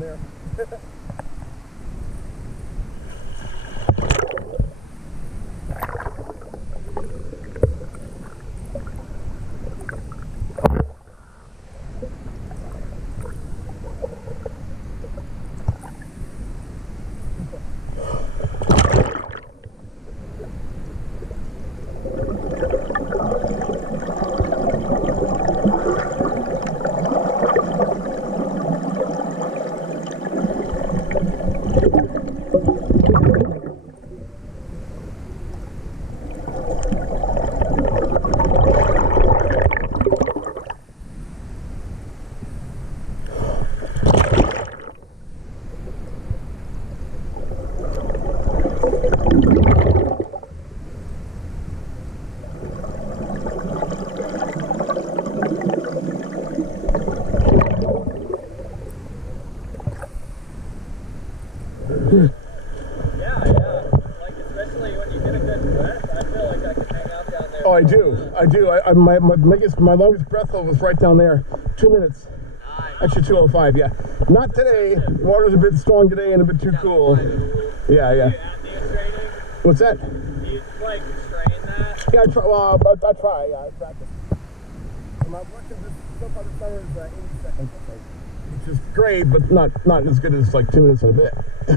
down there. Oh, I do. My longest breath hold was right down there. 2 minutes. Nice. Actually 2:05, yeah. Not today. The water's a bit strong today and a bit too cool. Yeah. Do you apnea training? What's that? Do you like train that? Yeah, I try. Well, I try. Yeah, I practice. My working this so far this summer is 80 seconds, I think, which is great, but not as good as like 2 minutes and a bit. I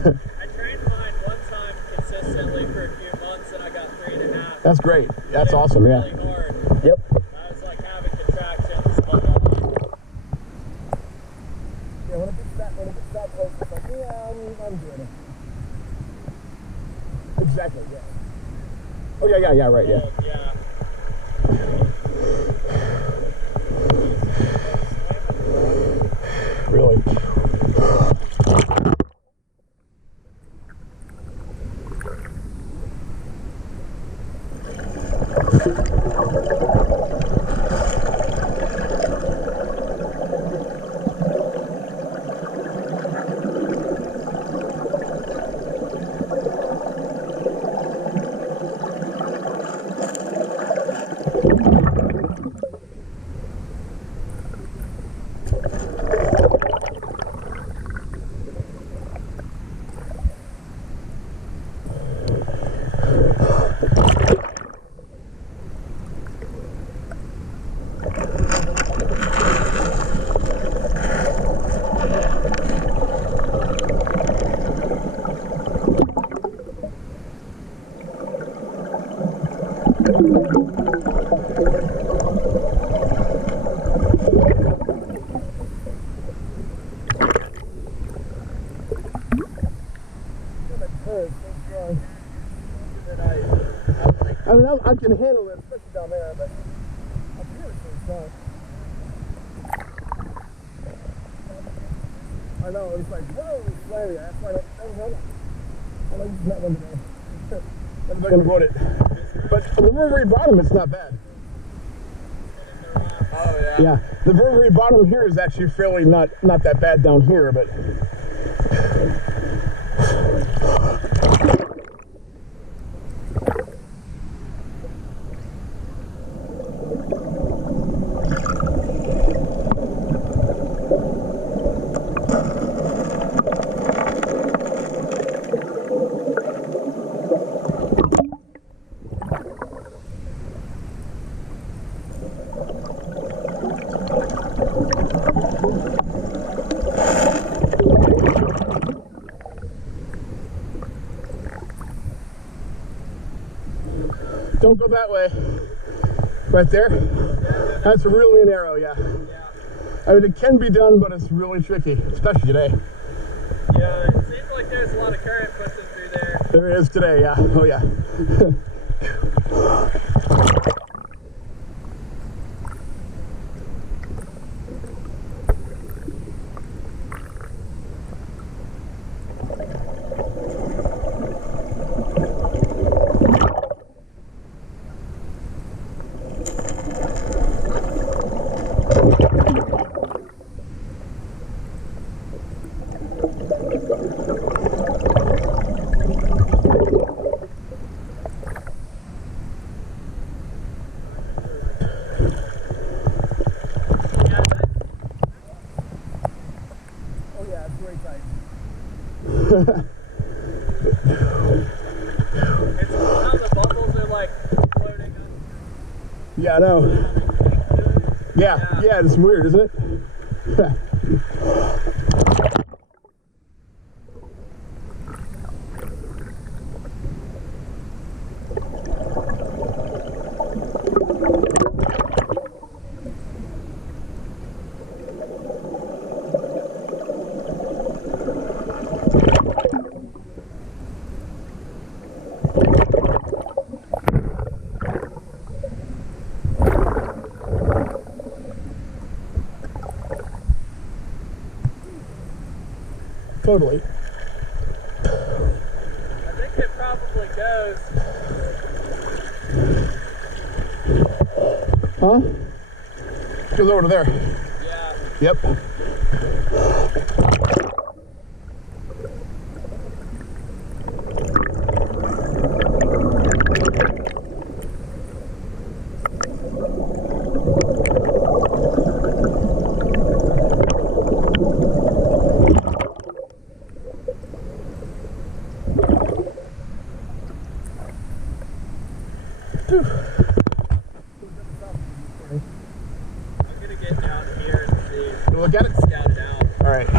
trained mine one time consistently for a few months, and I got 3.5. That's great. That's awesome. Yeah. Really hard. Yep. I was like having contractions. Yeah, when it gets that close, it's like, yeah, I'm doing it. Exactly. Yeah. Oh yeah. Right. Yeah. Yeah. Really. I mean, I can handle it, especially down there, but up here it's not. I know, it's like, whoa, it's slimy. That's why I like using that one today. I'm not going to quote it. But the Rivery bottom, it's not bad. Oh, yeah. Yeah, the Rivery bottom here is actually fairly not that bad down here, but... Don't go that way. Right there? That's really narrow, yeah. I mean, it can be done, but it's really tricky, especially today. Yeah, it seems like there's a lot of current pushing through there. There is today, yeah. Oh, yeah. It's cool how the bubbles are like floating up. Yeah, I know. Yeah, yeah, it's weird, isn't it? Totally. I think it probably goes. Huh? Goes over to there. Yeah. Yep. I'm gonna get down here and see. You look at it? Scout it out. All right.